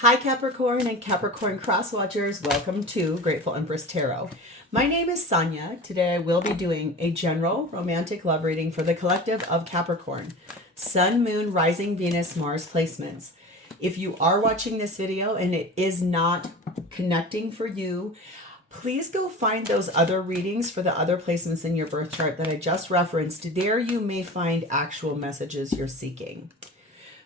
Hi Capricorn and Capricorn cross watchers, welcome to Grateful Empress Tarot. My name is Sonia. Today I will be doing a general romantic love reading for the collective of Capricorn, Sun, Moon, Rising, Venus, Mars placements. If you are watching this video and it is not connecting for you, please go find those other readings for the other placements in your birth chart that I just referenced. There you may find actual messages you're seeking.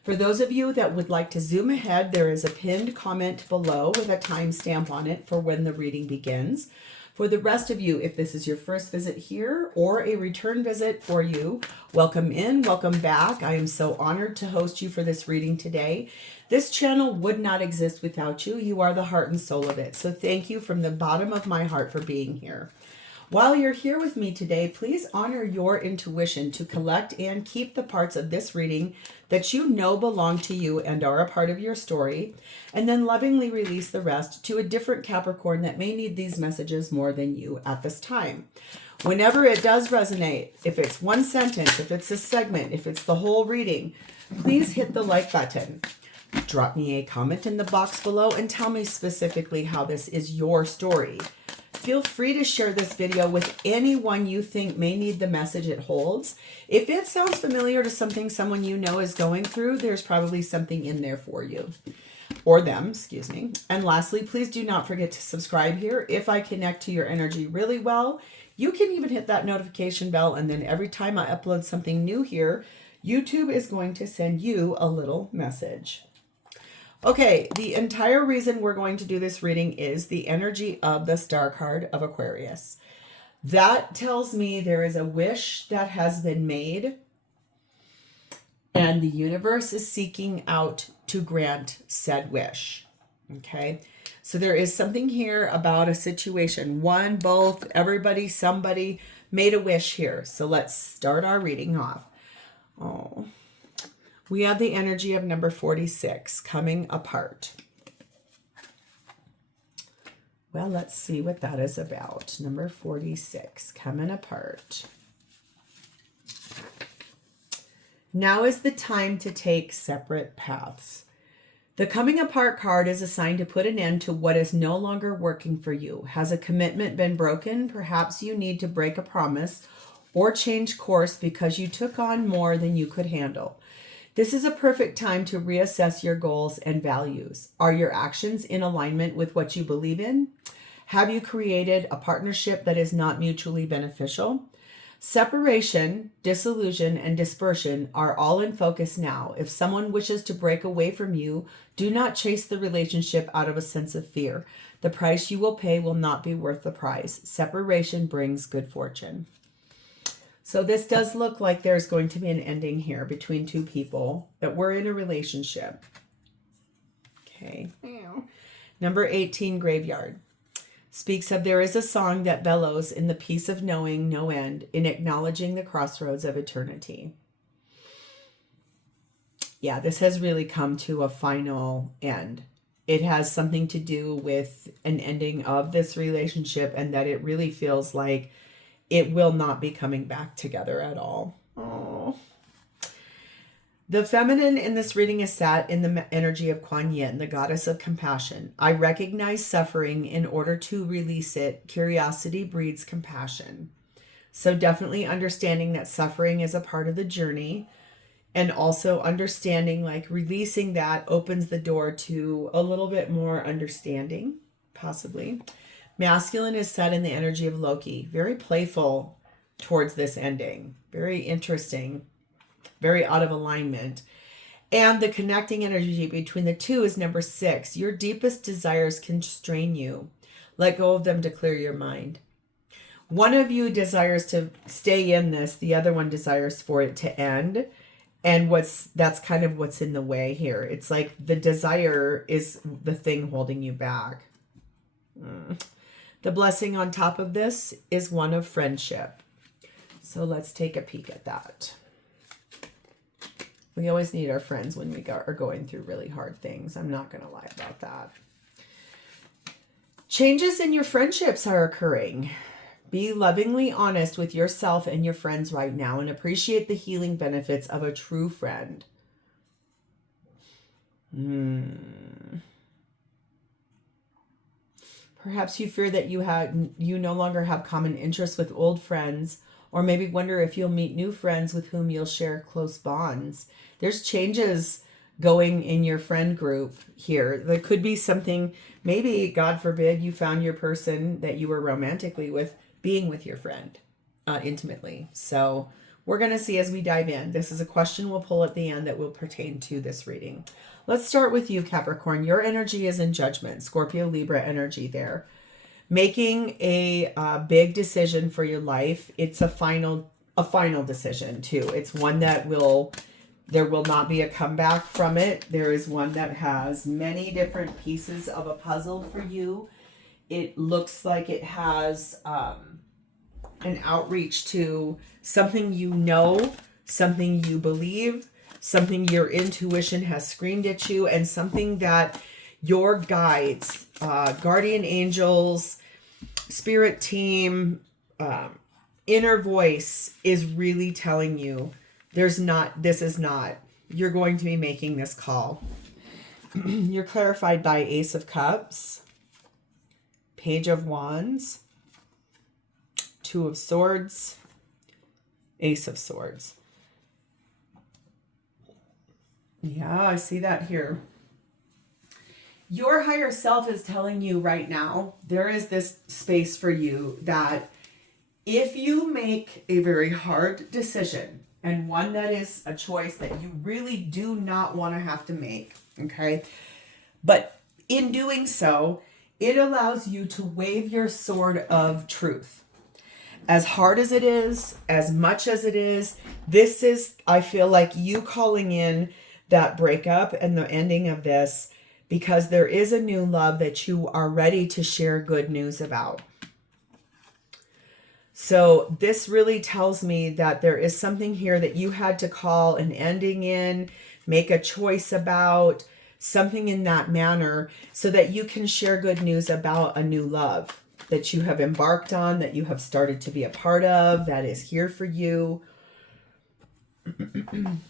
For those of you that would like to zoom ahead, there is a pinned comment below with a timestamp on it for when the reading begins. For the rest of you, if this is your first visit here or a return visit for you, welcome in, welcome back. I am so honored to host you for this reading today. This channel would not exist without you. You are the heart and soul of it. So thank you from the bottom of my heart for being here. While you're here with me today, please honor your intuition to collect and keep the parts of this reading that you know belong to you and are a part of your story, and then lovingly release the rest to a different Capricorn that may need these messages more than you at this time. Whenever it does resonate, if it's one sentence, if it's a segment, if it's the whole reading, please hit the like button. Drop me a comment in the box below and tell me specifically how this is your story. Feel free to share this video with anyone you think may need the message it holds. If it sounds familiar to something someone you know is going through, there's probably something in there for you. Or them, excuse me. And lastly, please do not forget to subscribe here. If I connect to your energy really well, you can even hit that notification bell, and then every time I upload something new here, YouTube is going to send you a little message. Okay, the entire reason we're going to do this reading is the energy of the star card of Aquarius. That tells me there is a wish that has been made, and the universe is seeking out to grant said wish. Okay, so there is something here about a situation. One, both, everybody, somebody made a wish here. So let's start our reading off. Oh. We have the energy of number 46, coming apart. Well, let's see what that is about. Number 46, coming apart. Now is the time to take separate paths. The coming apart card is a sign to put an end to what is no longer working for you. Has a commitment been broken? Perhaps you need to break a promise or change course because you took on more than you could handle. This is a perfect time to reassess your goals and values. Are your actions in alignment with what you believe in? Have you created a partnership that is not mutually beneficial? Separation, disillusion, and dispersion are all in focus now. If someone wishes to break away from you, do not chase the relationship out of a sense of fear. The price you will pay will not be worth the price. Separation brings good fortune. So this does look like there's going to be an ending here between two people that were in a relationship. Okay. Number 18, Graveyard. Speaks of there is a song that bellows in the peace of knowing no end, in acknowledging the crossroads of eternity. Yeah, this has really come to a final end. It has something to do with an ending of this relationship, and that it really feels like it will not be coming back together at all. Oh. The feminine in this reading is sat in the energy of Kuan Yin, the goddess of compassion. I recognize suffering in order to release it. Curiosity breeds compassion. So definitely understanding that suffering is a part of the journey, and also understanding like releasing that opens the door to a little bit more understanding, possibly. Masculine is set in the energy of Loki. Very playful towards this ending. Very interesting. Very out of alignment. And the connecting energy between the two is number 6. Your deepest desires constrain you. Let go of them to clear your mind. One of you desires to stay in this. The other one desires for it to end. And that's kind of what's in the way here. It's like the desire is the thing holding you back. The blessing on top of this is one of friendship. So let's take a peek at that. We always need our friends when we are going through really hard things. I'm not going to lie about that. Changes in your friendships are occurring. Be lovingly honest with yourself and your friends right now and appreciate the healing benefits of a true friend. Perhaps you fear that you no longer have common interests with old friends, or maybe wonder if you'll meet new friends with whom you'll share close bonds. There's changes going in your friend group here. There could be something, maybe, God forbid, you found your person that you were romantically with being with your friend intimately. So we're going to see as we dive in. This is a question we'll pull at the end that will pertain to this reading. Let's start with you, Capricorn. Your energy is in Judgment, Scorpio, Libra energy there. Making a big decision for your life. It's a final decision too. It's one that there will not be a comeback from it. There is one that has many different pieces of a puzzle for you. It looks like it has an outreach to something you know, something you believe, something your intuition has screamed at you, and something that your guides, guardian angels, spirit team, inner voice is really telling you this is not. You're going to be making this call. You're clarified by Ace of Cups, Page of Wands, Two of Swords, Ace of Swords. Yeah, I see that here. Your higher self is telling you right now, there is this space for you that if you make a very hard decision, and one that is a choice that you really do not want to have to make, okay? But in doing so, it allows you to wave your sword of truth. As hard as it is, as much as it is, this is, I feel like, you calling in that breakup and the ending of this, because there is a new love that you are ready to share good news about. So this really tells me that there is something here that you had to call an ending in, make a choice about, something in that manner, so that you can share good news about a new love that you have embarked on, that you have started to be a part of, that is here for you.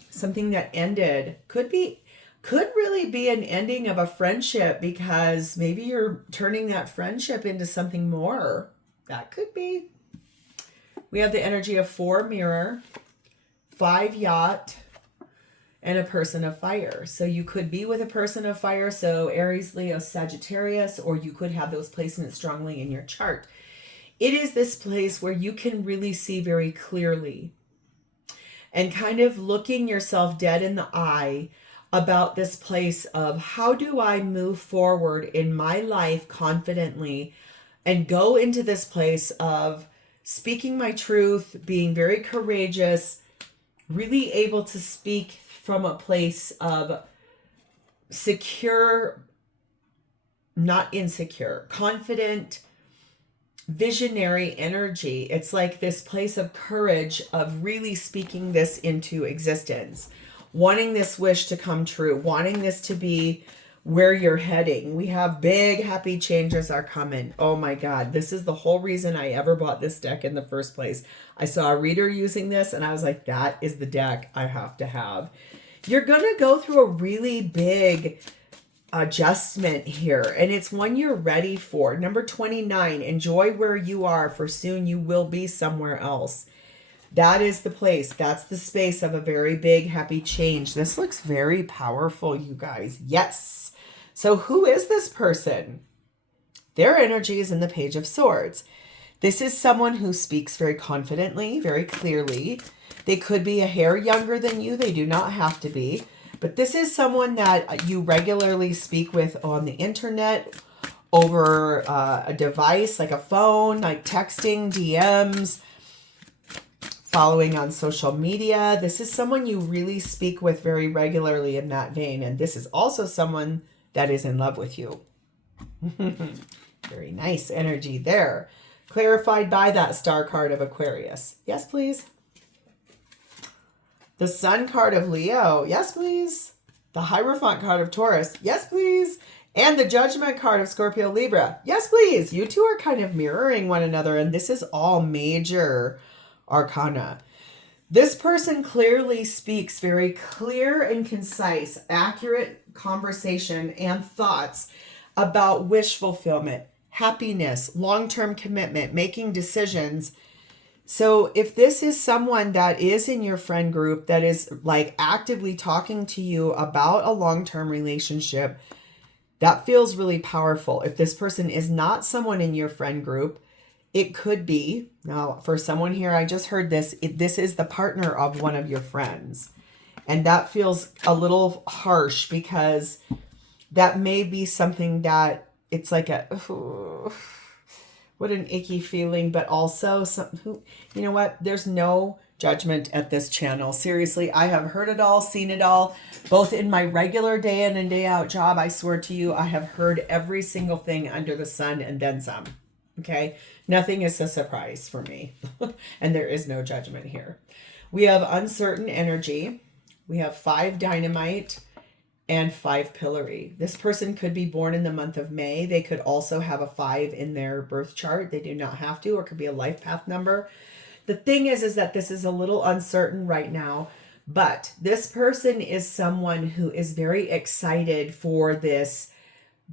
Something that ended could really be an ending of a friendship, because maybe you're turning that friendship into something more. That could be. We have the energy of 4 Mirror, 5 Yacht, and a Person of Fire. So you could be with a person of fire, so Aries, Leo, Sagittarius, or you could have those placements strongly in your chart. It is this place where you can really see very clearly and kind of looking yourself dead in the eye about this place of, how do I move forward in my life confidently and go into this place of speaking my truth, being very courageous, really able to speak from a place of secure, not insecure, confident, visionary energy. It's like this place of courage of really speaking this into existence, wanting this wish to come true, wanting this to be where you're heading. We have big happy changes are coming. Oh my God. This is the whole reason I ever bought this deck in the first place. I saw a reader using this and I was like, that is the deck I have to have. You're going to go through a really big adjustment here, and it's one you're ready for. Number 29, enjoy where you are, for soon you will be somewhere else. That is the place. That's the space of a very big happy change. This looks very powerful, you guys. Yes. So who is this person? Their energy is in the Page of Swords. This is someone who speaks very confidently, very clearly. They could be a hair younger than you. They do not have to be. But this is someone that you regularly speak with on the internet, over a device like a phone, like texting, DMs, following on social media. This is someone you really speak with very regularly in that vein. And this is also someone that is in love with you. Very nice energy there. Clarified by that star card of Aquarius. Yes, please. The Sun card of Leo. Yes, please. The Hierophant card of Taurus. Yes, please. And the Judgment card of Scorpio, Libra. Yes, please. You two are kind of mirroring one another, and this is all major arcana. This person clearly speaks very clear and concise, accurate conversation and thoughts about wish fulfillment, happiness, long-term commitment, making decisions. So if this is someone that is in your friend group that is like actively talking to you about a long-term relationship, that feels really powerful. If this person is not someone in your friend group, it could be, now for someone here, I just heard this, this is the partner of one of your friends. And that feels a little harsh because that may be something that it's like a, what an icky feeling, but also you know what? There's no judgment at this channel. Seriously, I have heard it all, seen it all, both in my regular day in and day out job. I swear to you, I have heard every single thing under the sun and then some. Okay. Nothing is a surprise for me. And there is no judgment here. We have uncertain energy. We have 5 dynamite and 5 pillory. This person could be born in the month of May. They could also have a 5 in their birth chart. They do not have to, or it could be a life path number. The thing is that this is a little uncertain right now, but this person is someone who is very excited for this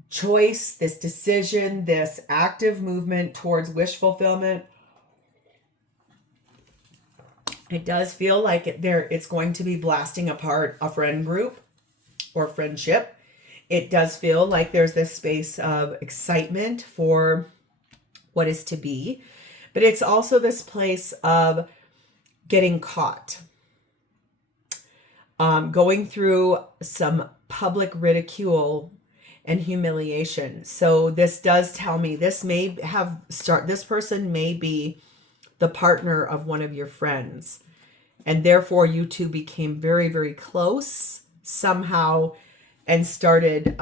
choice, this decision, this active movement towards wish fulfillment. It does feel like it's going to be blasting apart a friend group or friendship. It does feel like there's this space of excitement for what is to be, but it's also this place of getting caught, going through some public ridicule and humiliation. So this does tell me this this person may be the partner of one of your friends, and therefore you two became very, very close somehow and started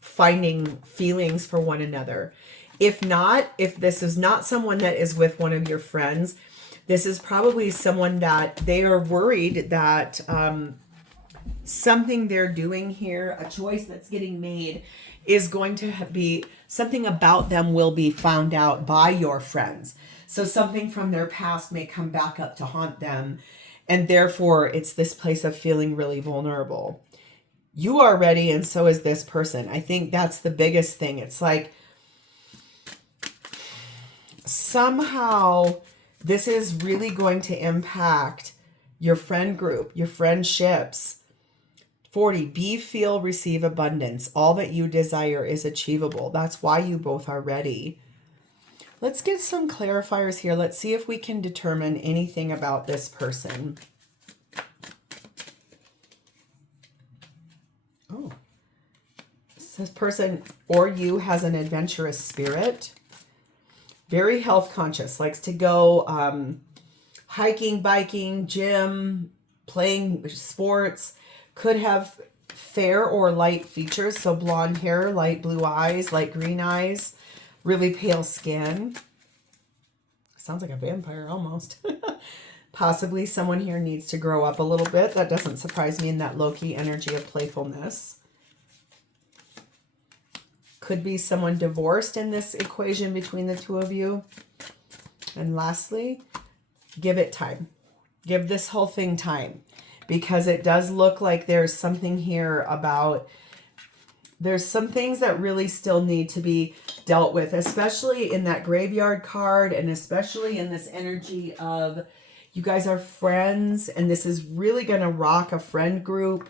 finding feelings for one another. If not, if this is not someone that is with one of your friends, this is probably someone that they are worried that something they're doing here, a choice that's getting made, is going to be something about them will be found out by your friends. So something from their past may come back up to haunt them. And therefore, it's this place of feeling really vulnerable. You are ready, and so is this person. I think that's the biggest thing. It's like somehow this is really going to impact your friend group, your friendships. 40, be, feel, receive abundance. All that you desire is achievable. That's why you both are ready. Let's get some clarifiers here. Let's see if we can determine anything about this person. Oh, this person or you has an adventurous spirit. Very health conscious, likes to go hiking, biking, gym, playing sports. Could have fair or light features. So blonde hair, light blue eyes, light green eyes. Really pale skin. Sounds like a vampire almost. Possibly someone here needs to grow up a little bit. That doesn't surprise me in that low-key energy of playfulness. Could be someone divorced in this equation between the two of you. And lastly, give it time. Give this whole thing time. Because it does look like there's something here about... There's some things that really still need to be dealt with, especially in that graveyard card and especially in this energy of you guys are friends and this is really going to rock a friend group.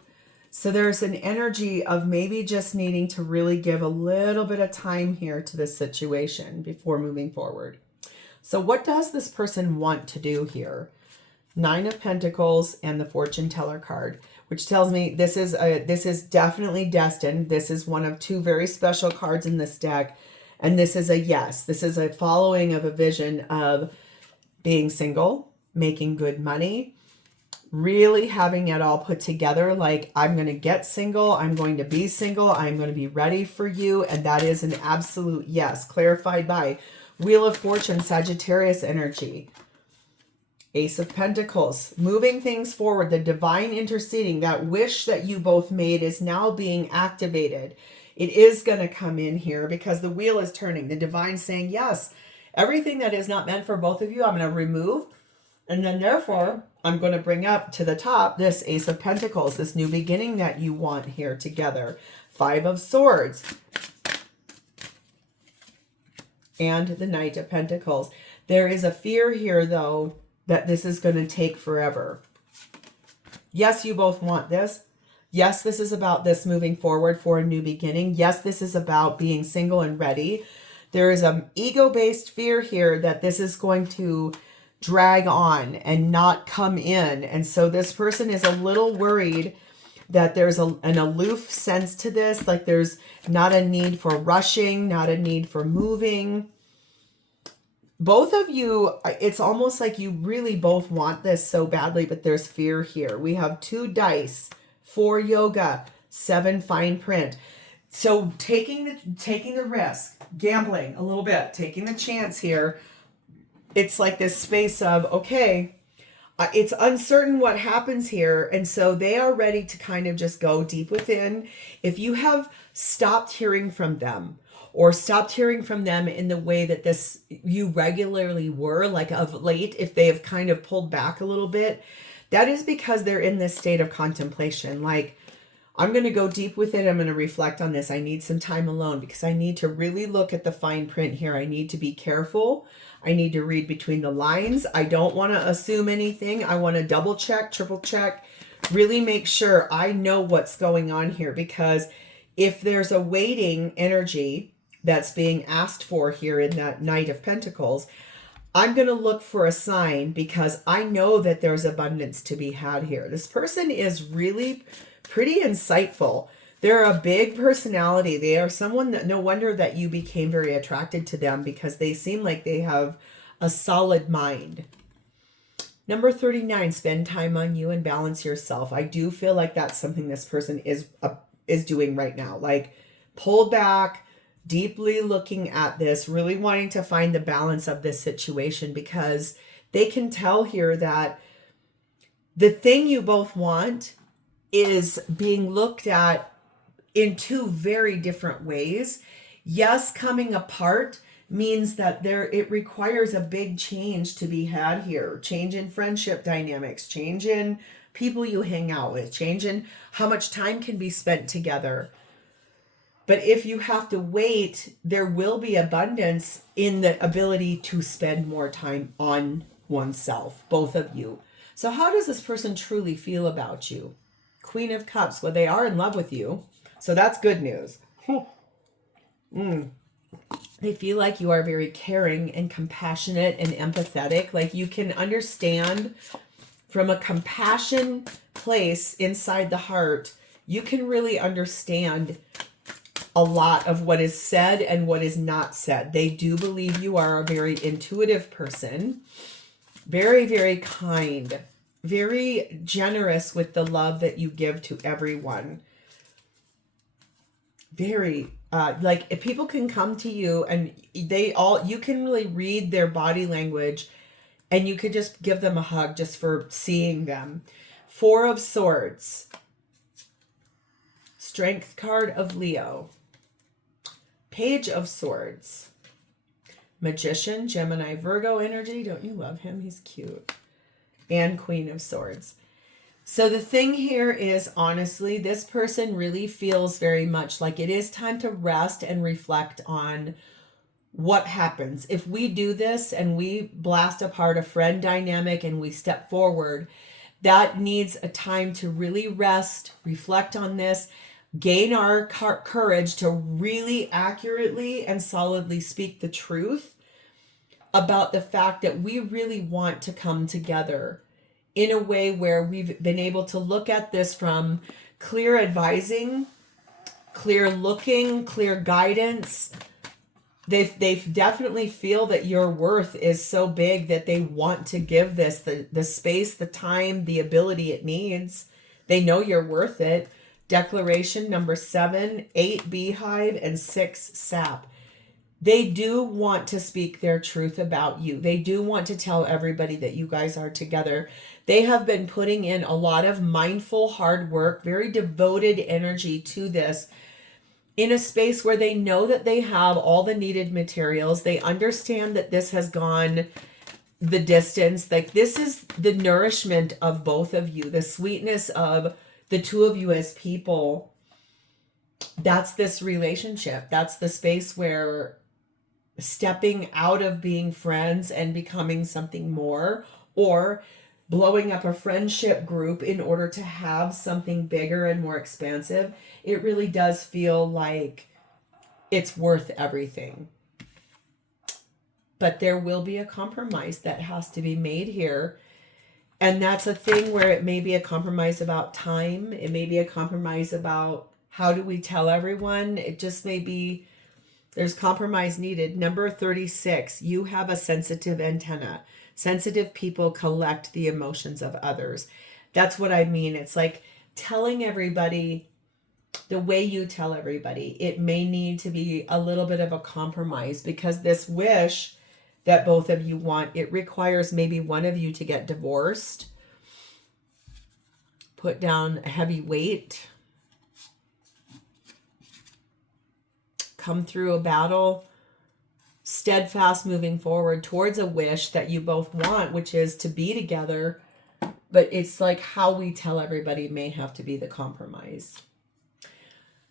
So there's an energy of maybe just needing to really give a little bit of time here to this situation before moving forward. So what does this person want to do here? 9 of Pentacles and the Fortune Teller card, which tells me this is definitely destined. This is one of 2 very special cards in this deck. And this is a yes. This is a following of a vision of being single, making good money, really having it all put together. Like, I'm going to get single. I'm going to be single. I'm going to be ready for you. And that is an absolute yes, clarified by Wheel of Fortune, Sagittarius energy. Ace of Pentacles, moving things forward, the divine interceding, that wish that you both made is now being activated. It is going to come in here because the wheel is turning. The divine saying, yes, everything that is not meant for both of you, I'm going to remove. And then therefore, I'm going to bring up to the top this Ace of Pentacles, this new beginning that you want here together. 5 of Swords. and the Knight of Pentacles. There is a fear here, though, that this is going to take forever. Yes, you both want this. Yes, this is about this moving forward for a new beginning. Yes, this is about being single and ready. There is an ego-based fear here that this is going to drag on and not come in. And so this person is a little worried that there's an aloof sense to this, like there's not a need for rushing, not a need for moving. Both of you, it's almost like you really both want this so badly, but there's fear here. We have 2 dice, 4 yoga, 7 fine print. So taking the risk, gambling a little bit, taking the chance here, it's like this space of, okay, it's uncertain what happens here. And so they are ready to kind of just go deep within. If you have stopped hearing from them or stopped hearing from them in the way that you regularly were, like of late, if they have kind of pulled back a little bit, that is because they're in this state of contemplation. Like, I'm going to go deep within. I'm going to reflect on this. I need some time alone because I need to really look at the fine print here. I need to be careful. I need to read between the lines. I don't want to assume anything. I want to double check, triple check, really make sure I know what's going on here, because if there's a waiting energy that's being asked for here in that Knight of Pentacles, I'm going to look for a sign because I know that there's abundance to be had here. This person is really pretty insightful. They're a big personality. They are someone that, no wonder that you became very attracted to them, because they seem like they have a solid mind. Number 39, spend time on you and balance yourself. I do feel like that's something this person is doing right now. Like, pulled back, deeply looking at this, really wanting to find the balance of this situation, because they can tell here that the thing you both want is being looked at in 2 very different ways. Yes, coming apart means that it requires a big change to be had here. Change in friendship dynamics, change in people you hang out with, change in how much time can be spent together. But if you have to wait, there will be abundance in the ability to spend more time on oneself, both of you. So how does this person truly feel about you? Queen of Cups. Well, they are in love with you. So that's good news. They feel like you are very caring and compassionate and empathetic. Like, you can understand from a compassion place inside the heart. You can really understand a lot of what is said and what is not said. They do believe you are a very intuitive person. Very, very kind. Very generous with the love that you give to everyone. Very, like, if people can come to you and you can really read their body language, and you could just give them a hug just for seeing them. 4 of Swords. Strength card of Leo. Page of Swords. Magician, Gemini, Virgo energy. Don't you love him? He's cute. And Queen of Swords. So the thing here is, honestly, this person really feels very much like it is time to rest and reflect on what happens. If we do this and we blast apart a friend dynamic and we step forward, that needs a time to really rest, reflect on this, gain our courage to really accurately and solidly speak the truth about the fact that we really want to come together in a way where we've been able to look at this from clear advising, clear looking, clear guidance. They definitely feel that your worth is so big that they want to give this the space, the time, the ability it needs. They know you're worth it. Declaration number 7, 8 beehive, and 6 sap. They do want to speak their truth about you. They do want to tell everybody that you guys are together. They have been putting in a lot of mindful, hard work, very devoted energy to this, in a space where they know that they have all the needed materials. They understand that this has gone the distance. Like, this is the nourishment of both of you, the sweetness of the 2 of you as people. That's this relationship. That's the space where stepping out of being friends and becoming something more, or blowing up a friendship group in order to have something bigger and more expansive. It really does feel like it's worth everything. But there will be a compromise that has to be made here. And that's a thing where it may be a compromise about time. It may be a compromise about how do we tell everyone. It just may be there's compromise needed. Number 36, you have a sensitive antenna. Sensitive people collect the emotions of others. That's what I mean. It's like telling everybody the way you tell everybody. It may need to be a little bit of a compromise, because this wish that both of you want, it requires maybe one of you to get divorced, put down a heavy weight, come through a battle, steadfast moving forward towards a wish that you both want, which is to be together. But it's like how we tell everybody may have to be the compromise.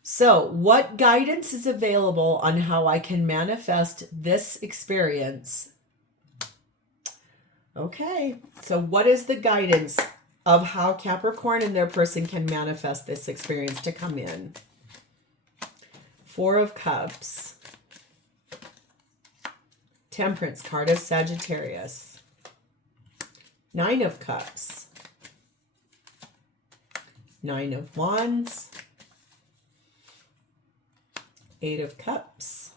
So what guidance is available on how I can manifest this experience? Okay, so what is the guidance of how Capricorn and their person can manifest this experience to come in? 4 of Cups. Temperance card of Sagittarius. 9 of Cups. 9 of Wands. 8 of Cups.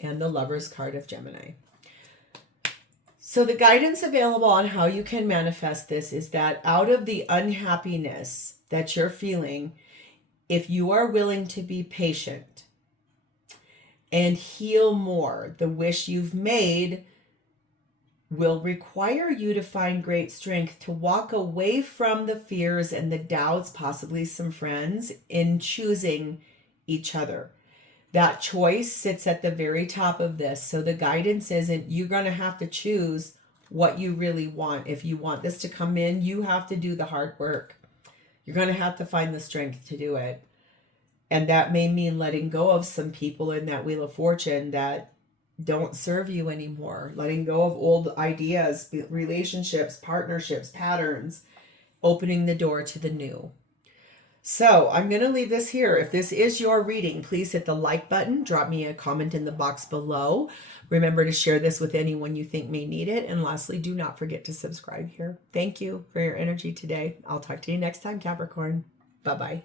And the Lover's card of Gemini. So the guidance available on how you can manifest this is that out of the unhappiness that you're feeling, if you are willing to be patient and heal more, the wish you've made will require you to find great strength to walk away from the fears and the doubts, possibly some friends, in choosing each other. That choice sits at the very top of this. So the guidance isn't you're going to have to choose what you really want. If you want this to come in, you have to do the hard work. You're going to have to find the strength to do it. And that may mean letting go of some people in that Wheel of Fortune that don't serve you anymore. Letting go of old ideas, relationships, partnerships, patterns, opening the door to the new. So I'm going to leave this here. If this is your reading, please hit the like button. Drop me a comment in the box below. Remember to share this with anyone you think may need it. And lastly, do not forget to subscribe here. Thank you for your energy today. I'll talk to you next time, Capricorn. Bye-bye.